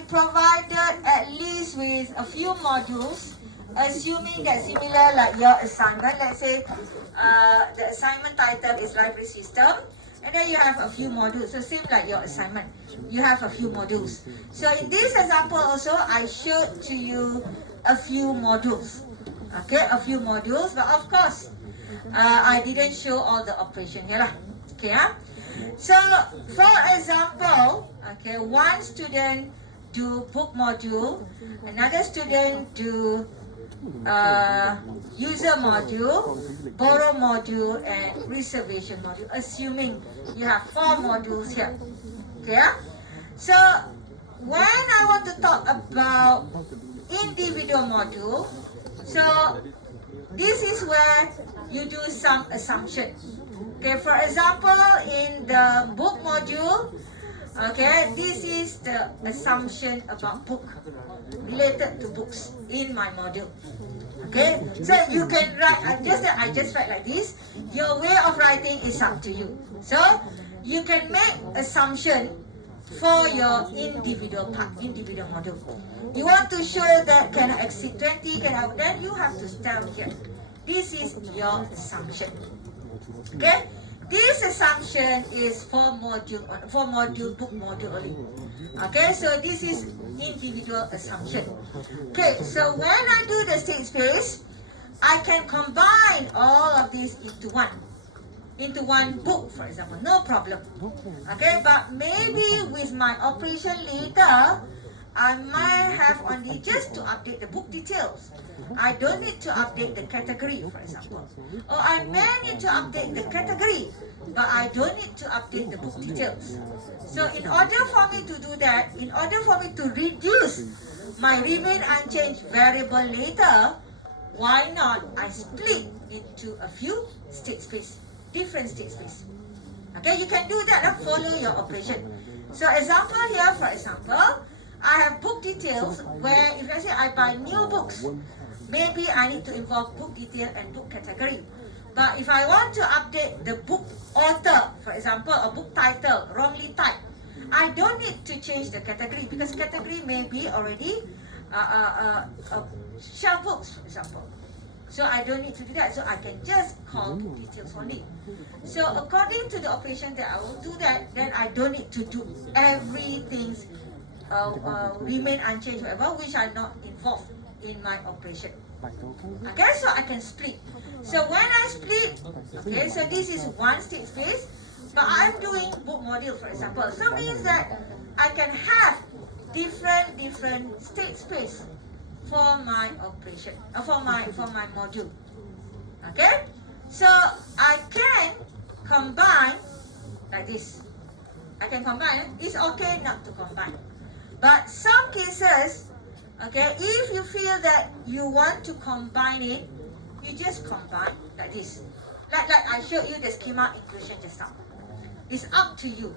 I provided at least with a few modules, assuming that similar like your assignment. Let's say the assignment title is library system, and then you have a few modules. So same like your assignment, you have a few modules. So in this example also, I showed to you a few modules. Okay, a few modules, but of course, I didn't show all the operation here lah. Okay, so for example, okay, one student do book module, another student do user module, borrow module, and reservation module, assuming you have 4 modules here. Okay, so when I want to talk about individual module, so this is where you do some assumption. Okay, for example, in the book module, okay, this is the assumption about book, related to books in my module. Okay, so you can write, I just write like this. Your way of writing is up to you. So you can make assumption for your individual part, individual module. You want to show that can exceed 20, then you have to stamp here. This is your assumption. Okay, this assumption is for module, book module only. Okay, so this is individual assumption. Okay, so when I do the state space, I can combine all of these into one book, for example, no problem. Okay, but maybe with my operation later, I might have only just to update the book details. I don't need to update the category, for example. Or I may need to update the category, but I don't need to update the book details. So in order for me to do that, in order for me to reduce my remain unchanged variable later, why not I split into a few state space, different state space. Okay, you can do that and follow your operation. So example here, for example, I have book details where if let's say I buy new books, maybe I need to involve book detail and book category. But if I want to update the book author, for example, or book title, wrongly typed, I don't need to change the category because category may be already shelf books, for example. So I don't need to do that. So I can just call book details only. So according to the operation that I will do that, then I don't need to do everything remain unchanged, whatever, which are not involved in my operation. Okay, so I can split. So when I split, okay, so this is one state space, but I'm doing book module, for example. So means that I can have different state space for my operation, for my module. Okay, so I can combine like this. I can combine. It's okay not to combine. But some cases, okay, if you feel that you want to combine it, you just combine like this. Like I showed you the schema inclusion just now. It's up to you.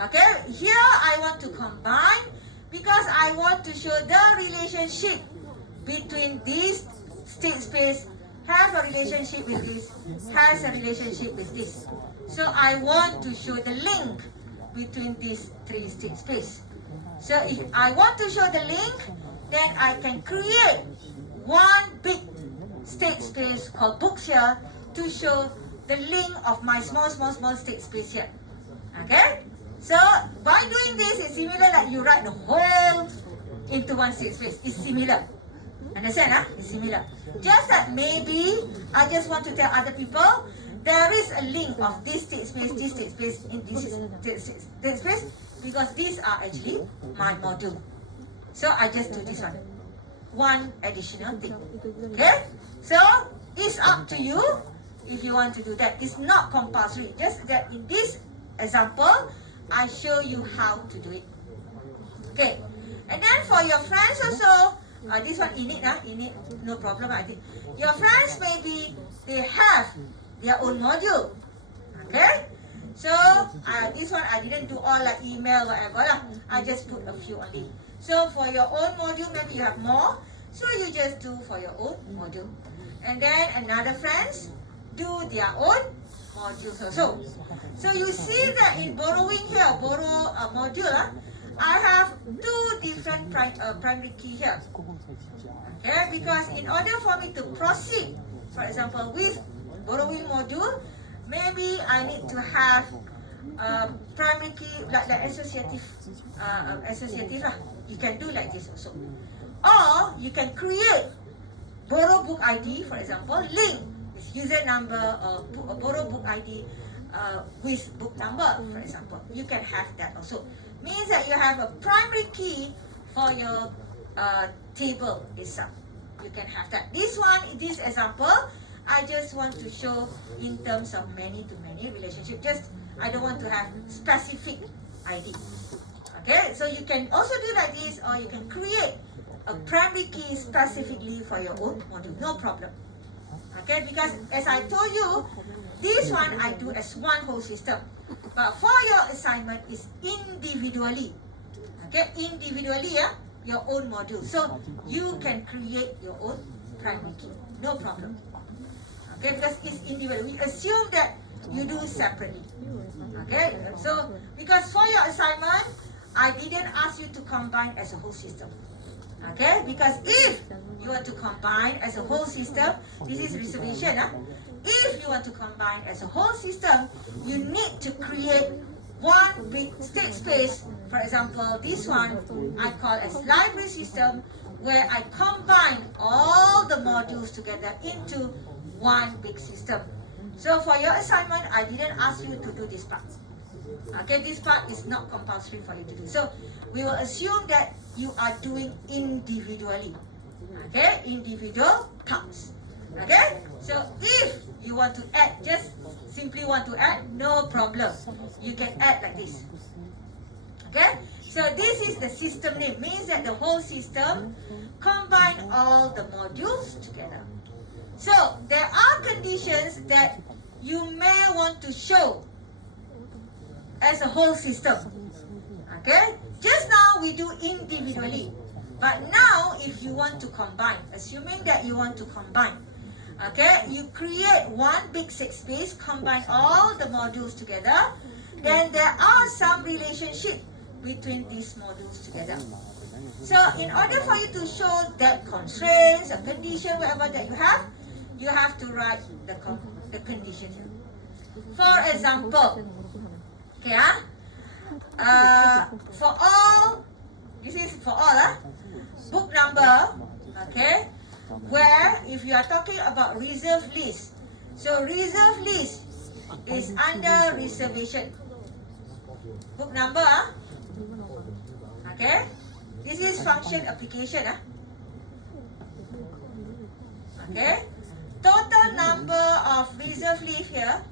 Okay, here I want to combine because I want to show the relationship between this state space have a relationship with this, has a relationship with this. So I want to show the link between these 3 state space. So if I want to show the link, then I can create one big state space called books here to show the link of my small state space here. Okay? So by doing this, it's similar like you write the whole into one state space. It's similar. Understand? Huh? It's similar. Just that maybe I just want to tell other people there is a link of this state space, in this state space, because these are actually my module. So I just do this one additional thing. Okay, so it's up to you if you want to do that. It's not compulsory, just that in this example I show you how to do it. Okay, and then for your friends also, this one in it, no problem. I think your friends maybe they have their own module. Okay, so this one I didn't do all like email whatever lah. I just put a few only. So for your own module, maybe you have more, so you just do for your own module. And then another friends do their own modules also. So you see that in borrowing here, borrow a module, I have 2 different assignment primary key here. Okay, because in order for me to proceed, for example, with borrowing module, maybe I need to have primary key like associative lah. You can do like this also, or you can create borrow book ID, for example, link with user number or borrow book ID with book number, for example. You can have that also. Means that you have a primary key for your table itself. You can have that. This example, I just want to show in terms of many-to-many relationship. Just I don't want to have specific ID. Okay, so you can also do like this, or you can create a primary key specifically for your own module. No problem. Okay, because as I told you, this one I do as one whole system. But for your assignment is individually. Okay, individually, your own module. So you can create your own primary key. No problem. Okay, because it's individual. We assume that you do separately. Okay, so because for your assignment, I didn't ask you to combine as a whole system. Okay, because if you want to combine as a whole system, this is reservation. If you want to combine as a whole system, you need to create one big state space. For example, this one I call as library system, where I combine all the modules together into one big system. So for your assignment, I didn't ask you to do this part. Okay, this part is not compulsory for you to do. So we will assume that you are doing individually. Okay, individual parts. Okay, so if you want to add, just simply want to add, no problem. You can add like this. Okay, so this is the system name. Means that the whole system combine all the modules together. So there are conditions that you may want to show as a whole system. Okay, just now we do individually, but now if you want to combine, assuming that you want to combine, okay, you create one big space, combine all the modules together, then there are some relationship between these modules together. So in order for you to show that constraints, a condition, whatever that you have to write the condition here. For example, okay, for all, this is for all, book number, okay, where if you are talking about reserve list, so reserve list is under reservation. Book number, okay, this is function application, okay. Total number of reserve list here,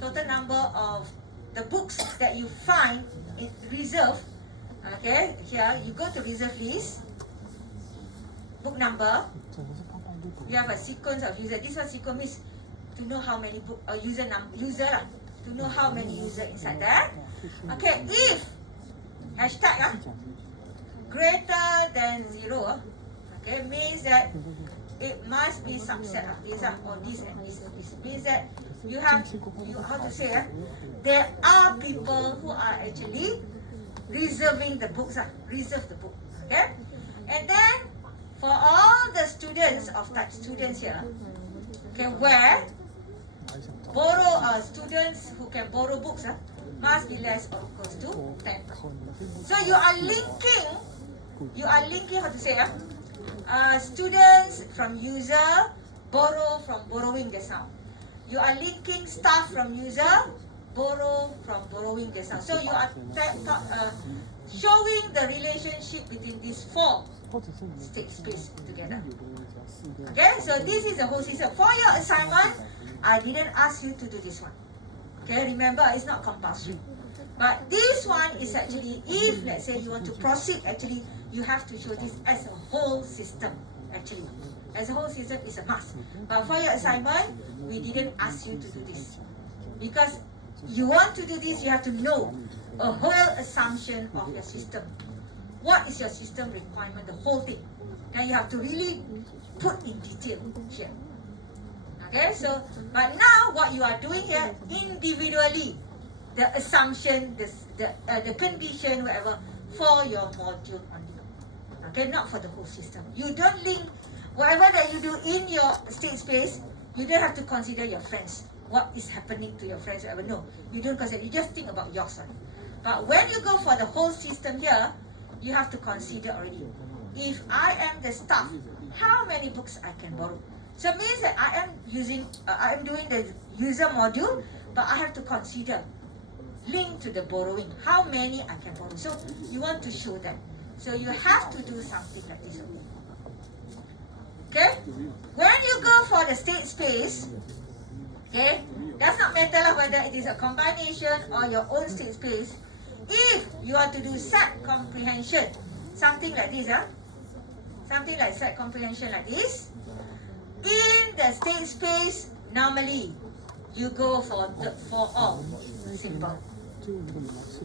total number of the books that you find in reserve, okay, here you go to reserve list, book number, you have a sequence of user. This one sequence means to know how many book user to know how many user inside there. Okay, if hashtag greater than 0, okay, means that it must be subset of this or this and this and this. Means that you have how to say there are people who are actually reserving the books, reserve the book. Okay, and then for all the students of type students here, okay, where students who can borrow books must be less or equals to 10. So you are linking how to say students from user, borrow from borrowing just now. You are linking staff from user, borrow from borrowing just now. So you are showing the relationship between these four state space together. Okay, so this is the whole system. For your assignment, I didn't ask you to do this one. Okay, remember it's not compulsory. But this one is actually, if let's say you want to proceed, actually you have to show this as a whole system. Actually, as a whole system is a must. But for your assignment, we didn't ask you to do this. Because you want to do this, you have to know a whole assumption of your system. What is your system requirement, the whole thing. Then you have to really put in detail here. Okay, so, but now what you are doing here, individually, the assumption, the condition, whatever, for your module only. Okay, not for the whole system. You don't link whatever that you do in your state space. You don't have to consider your friends. What is happening to your friends? Whatever. No, you don't consider. You just think about yours only. But when you go for the whole system here, you have to consider already. If I am the staff, how many books I can borrow? So it means that I am doing the user module, but I have to consider link to the borrowing. How many I can borrow? So you want to show that. So you have to do something like this. Okay? When you go for the state space, okay, does not matter whether it is a combination or your own state space. If you want to do set comprehension, something like this, something like set comprehension like this, in the state space, normally you go for all, simple.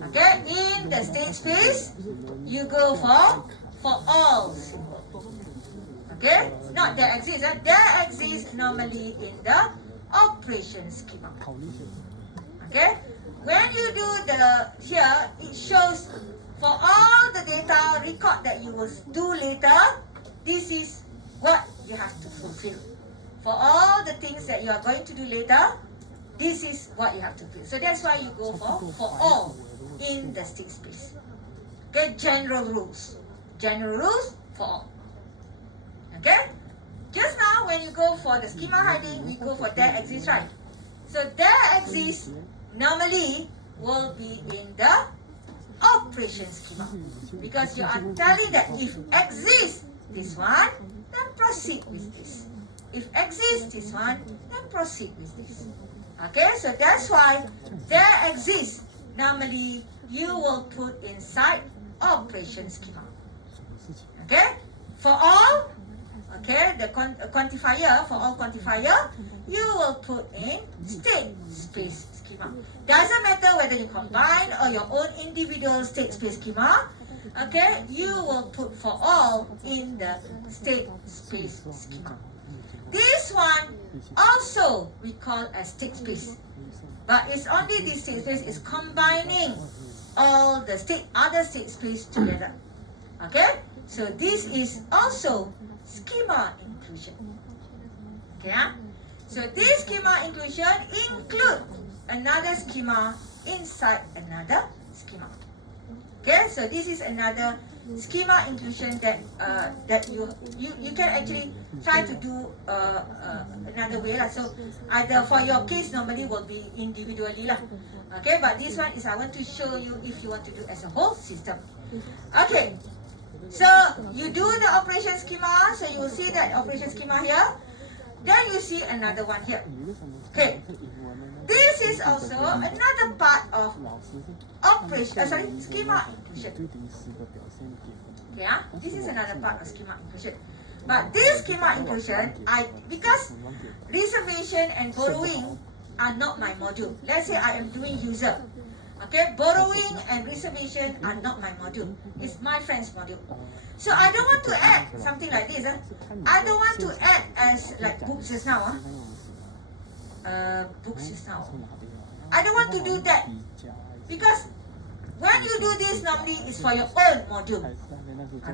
Okay, in the state space, you go for all, simple. Okay, not there exists. There exists normally in the operation schema. Okay, when you do the here, it shows for all the data record that you will do later, this is what you have to fulfill. For all the things that you are going to do later, this is what you have to do. So that's why you go for all in the state space. Okay, general rules. General rules for all. Okay? Just now when you go for the schema hiding, we go for there exists, right? So there exists normally will be in the operation schema. Because you are telling that if exists this one, then proceed with this. If exists this one, then proceed with this. Okay, so that's why there exists. Normally, you will put inside operation schema. Okay, for all, okay, the quantifier, for all quantifier, you will put in state space schema. Doesn't matter whether you combine or your own individual state space schema. Okay, you will put for all in the state space schema. This one also we call as state space, but it's only this state space is combining all the other state space together. Okay, so this is also schema inclusion. Okay, so this schema inclusion include another schema inside another schema. Okay, so this is another schema inclusion that that you can actually try to do another way lah. So either for your case normally will be individually lah. Okay, but this one is I want to show you if you want to do as a whole system. Okay, so you do the operation schema. So you will see that operation schema here. Then you see another one here. Okay, this is also another part of schema inclusion. Okay, this is another part of schema inclusion. But this schema inclusion, because reservation and borrowing are not my module. Let's say I am doing user. Okay, borrowing and reservation are not my module. It's my friend's module. So I don't want to add something like this. I don't want to add as like books just now. Books just now. I don't want to do that because when you do this normally it's for your own module.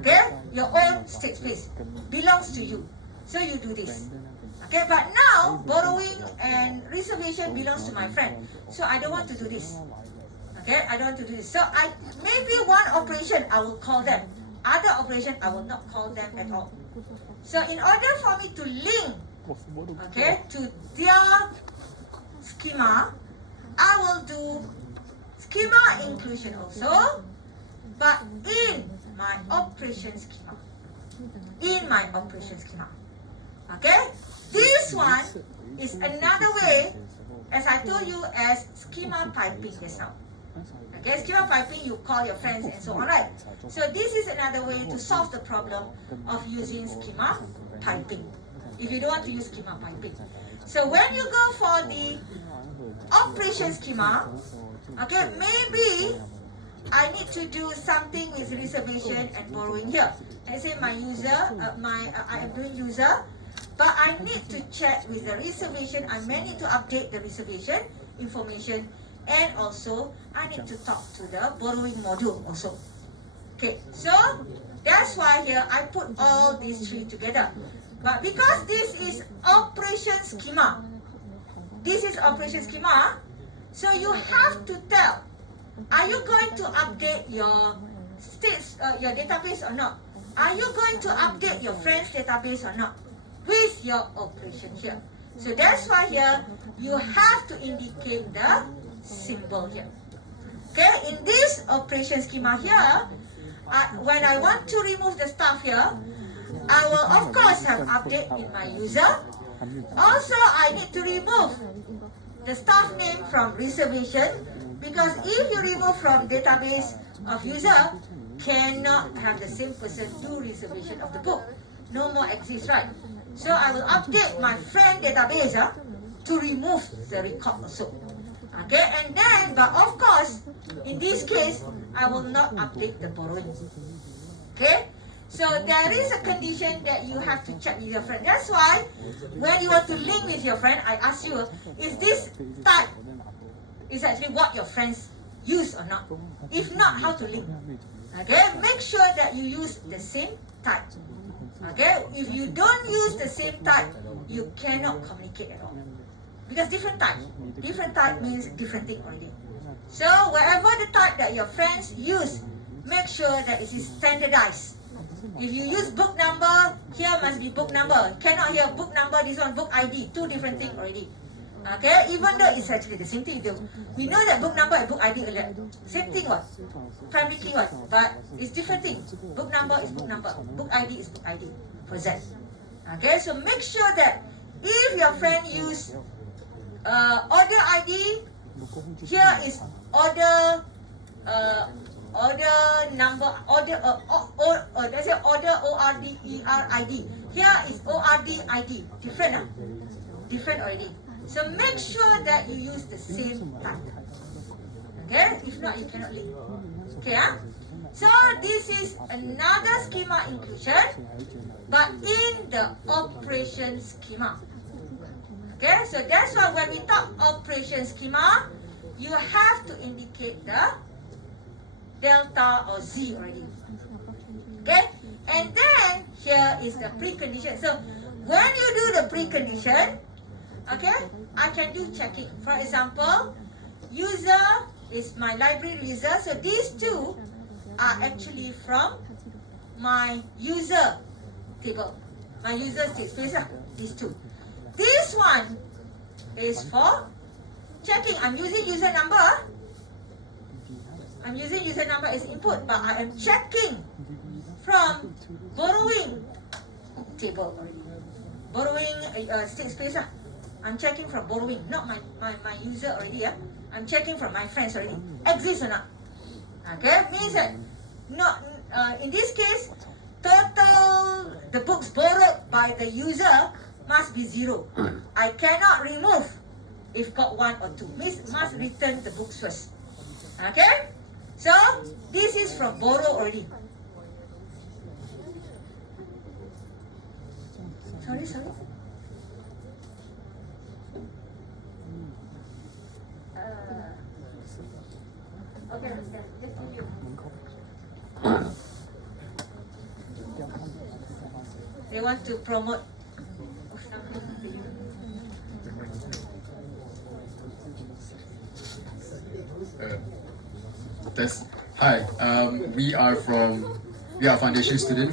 Okay, your own state space belongs to you. So you do this. Okay, but now borrowing and reservation belongs to my friend. So I don't want to do this. Okay, I don't want to do this. So maybe one operation I will call them. Other operation I will not call them at all. So in order for me to link, okay, to their schema, I will do schema inclusion also, but in my operation schema. In my operation schema. Okay, this one is another way, as I told you, as schema piping just now. Okay, schema piping, you call your friends and so on, right? So this is another way to solve the problem of using schema piping. If you don't want to use schema piping. So when you go for the operation schema, okay, maybe I need to do something with reservation and borrowing here. Let's say my user, I am doing user, but I need to check with the reservation. I may need to update the reservation information, and also I need to talk to the borrowing module also. Okay, so That's why here I put all these three together. But because this is operation schema, this is operation schema, so you have to tell, are you going to update your your database or not? Are you going to update your friend's database or not with your operation here? So that's why here you have to indicate the symbol here. Okay, in this operation schema here, when I want to remove the stuff here, I will of course have update in my user. Also, I need to remove the staff name from reservation, because if you remove from database of user, cannot have the same person do reservation of the book. No more exists, right? So I will update my friend database to remove the record also. Okay, and then, but of course, in this case, I will not update the borrowing. Okay, so there is a condition that you have to check with your friend. That's why when you want to link with your friend, I ask you, is this type is actually what your friends use or not? If not, how to link? Okay, make sure that you use the same type. Okay, if you don't use the same type, you cannot communicate at all. Because different type means different thing already. So wherever the type that your friends use, make sure that it is standardized. If you use book number, here must be book number. Cannot here book number, this one book ID. Two different thing already. Okay, even though it's actually the same thing. We know that book number and book ID are same thing what? Primary key what? But it's different thing. Book number is book number. Book ID is book ID for Z. Okay, so make sure that if your friend use order ID, here is order number, let's say order ORDER ID. Here is ORD ID. Different, different already. So make sure that you use the same type. Okay? If not, you cannot link. Okay, So this is another schema inclusion, but in the operation schema. Okay, so that's why when we talk operation schema, you have to indicate the delta or Z already. Okay, and then here is the precondition. So when you do the precondition, okay, I can do checking. For example, user is my library user. So these two are actually from my user table. My user state space, these two. This one is for checking. I'm using user number. I'm using user number as input, but I am checking from borrowing table already. Borrowing state space. I'm checking from borrowing, not my user already. I'm checking from my friends already. Exist or not? Okay, means that not in this case, total the books borrowed by the user must be 0. I cannot remove if got 1 or 2. Means must return the books first. Okay, so this is from borrow already. Sorry. Okay, just give you. They want to promote something to you. Hi, we are foundation students.